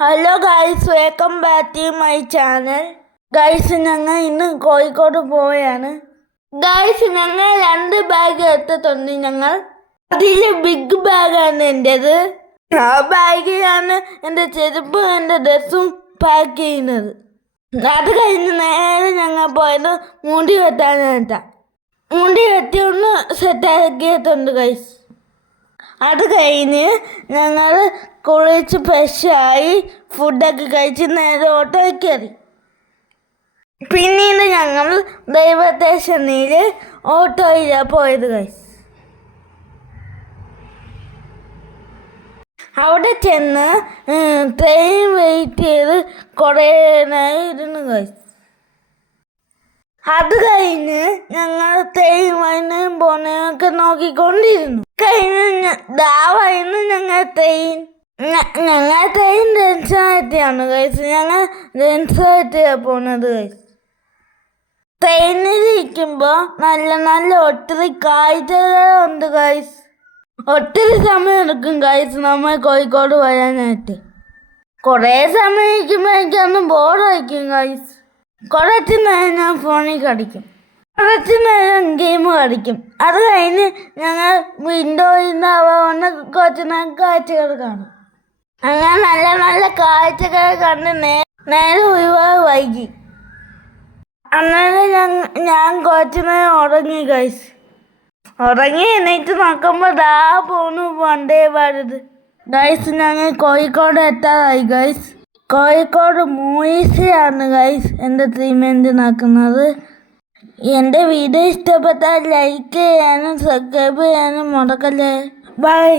Hello guys, welcome back to my channel. Guys, ഞങ്ങൾ ഇന്ന് കോഴിക്കോട് പോവുകയാണ്. ഗൈസ്, ഞങ്ങൾ 2 ബാഗ് എടുത്തിട്ടുണ്ട്. അതിൽ ബിഗ് ബാഗാണ് എൻ്റെത്. ആ ബാഗിലാണ് എൻ്റെ ചെരുപ്പും എൻ്റെ ഡ്രസ്സും പാക്ക് ചെയ്യുന്നത്. അത് കഴിഞ്ഞ് നേരെ ഞങ്ങൾ പോയത് മുടി വെട്ടാനായിട്ടാണ്. മുടി വെട്ടി ഒന്ന് സെറ്റാക്കിയിട്ടുണ്ട് ഗൈസ്. അത് കഴിഞ്ഞ് ഞങ്ങൾ കുളിച്ച് ഫ്രഷായി ഫുഡൊക്കെ കഴിച്ച് നേരെ ഓട്ടോയിൽ കയറി. പിന്നീട് ഞങ്ങൾ റെയിൽവേ സ്റ്റേഷനിൽ ഓട്ടോയിലാണ് പോയത് ഗൈസ്. അവിടെ ചെന്ന് ട്രെയിൻ വെയിറ്റ് ചെയ്ത് കുറേ നേരം ഇരുന്നു ഗൈസ്. അത് കഴിഞ്ഞ് ഞങ്ങൾ ട്രെയിൻ വൈകുന്നേരം പോണൊക്കെ നോക്കിക്കൊണ്ടിരുന്നു. കഴിഞ്ഞ് ദാവായിരുന്നു ഞങ്ങൾ ട്രെയിൻ ഡെൻസായിട്ടാണ് ഗൈസ്. ഞങ്ങൾ ഡെൻസായിട്ടാണ് പോണത് ഗൈസ്. ട്രെയിനിലിരിക്കുമ്പോൾ നല്ല ഒത്തിരി കാഴ്ചകളുണ്ട് ഗൈസ്. ഒത്തിരി സമയം എടുക്കും ഗൈസ് നമ്മൾ കോഴിക്കോട് വരാനായിട്ട്. കുറേ സമയം ഇരിക്കുമ്പോഴേക്കൊന്നും ബോറടിക്കും ഗൈസ്. കുറച്ച് നേരം ഞാൻ ഫോണിൽ കളിക്കും, കുറച്ച് നേരം ഗെയിം കളിക്കും. അത് കഴിഞ്ഞ് ഞങ്ങൾ വിൻഡോയിൽ നിന്ന് വന്ന കുറച്ച് നേരം കാഴ്ചകൾ കാണും. അങ്ങനെ നല്ല കാഴ്ചകൾ കണ്ട് നേരെ ഒരുപാട് വൈകി. അന്നേരം ഞാൻ കുറച്ച് നേരം ഉറങ്ങി ഗൈസ്. ഉറങ്ങി എണീറ്റ് നോക്കുമ്പോൾ പോന്നു വന്ദേ ഭാരത്. ഗൈസ്, ഞങ്ങൾ കോഴിക്കോട് എത്താറായി ഗൈസ്. കോഴിക്കോട് മൂവീസിലാണ് ഗൈസ് എൻ്റെ ട്രീറ്റ്മെൻറ്റ് നടക്കുന്നത്. എൻ്റെ വീഡിയോ ഇഷ്ടപ്പെട്ടാൽ ലൈക്ക് ചെയ്യാനും സബ്സ്ക്രൈബ് ചെയ്യാനും മറക്കല്ലേ. ബൈ.